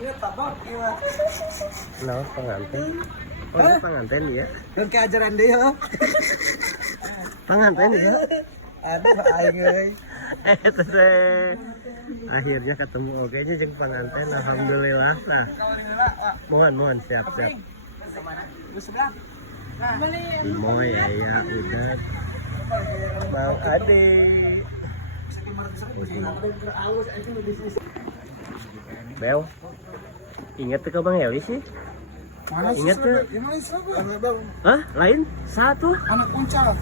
ingat tabak ya. Nah, pengantin. Oh, pengantin ya. Dan keajaran dia. Pengantin ya. Aduh, aing euy. Akhirnya ketemu oke nya jeung pengantin, alhamdulillah. Nah. Mohon siap. Imoy aya udah. Bang Ade. Bel. Ingat ke Bang Eli sih? Mana sih? Ingat ke? Hah? Lain? Satu? Anak uncal.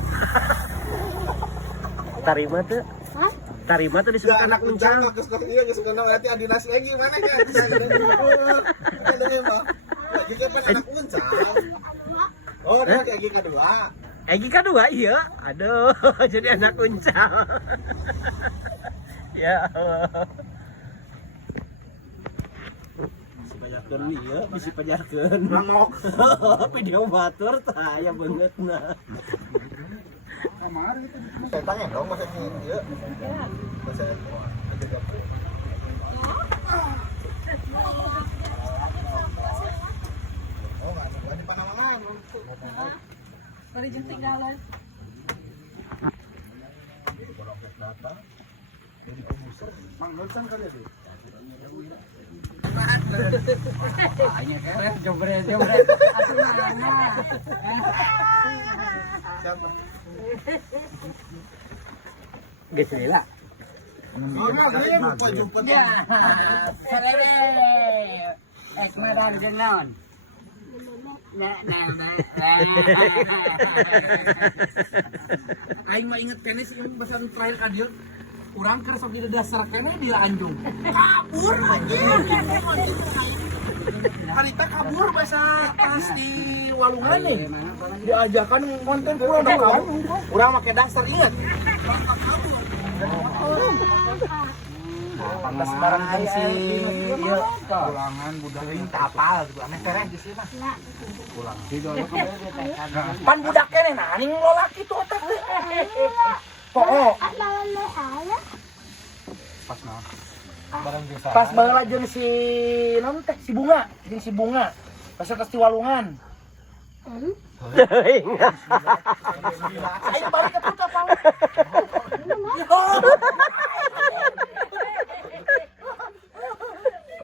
Tarima tuh? Hah? Tarima tuh disebut anak uncal. Iya, geus kenal ati Adinas lagi mana kan? Ada mah. Lagi kan anak uncal. Oh, dia Egi kedua. Egi kedua iya. Aduh, jadi anak uncal. Ya Allah. Pajarkeun ieu, bisi pajarkeun. Mangok. Video batur tah aya beungeutna. Kamar itu. Saya tanya dong masa ini ieu. Masa Oh, enggak di Panalaman. Mari jeung tinggalan. Mang Nursan kali itu. Jobret. Atuh mana? Siapa? Geus lila. Saya lupa. Ya. Sarere. Madan jeung naon? Aing mah inget kene sih pesan terakhir ka dieu. Urang keur sok di dasar kene dia anjung. Kabur anjing. Harita kabur bahasa pas di Walungan nih. Diajakan konten pulang udah kabur. Urang make dasar inget. Pantas bareng jeung si ieu pulangan budak teh apal gitu. Ame tereh di sini mah. Pulang. Pan budak kene nah ning lolaki tuh otak teh. Oh. Pas baheula jeung si naon teh si Bunga, jeung si Bunga. Pas ke Walungan. Ayo balik ke kapal.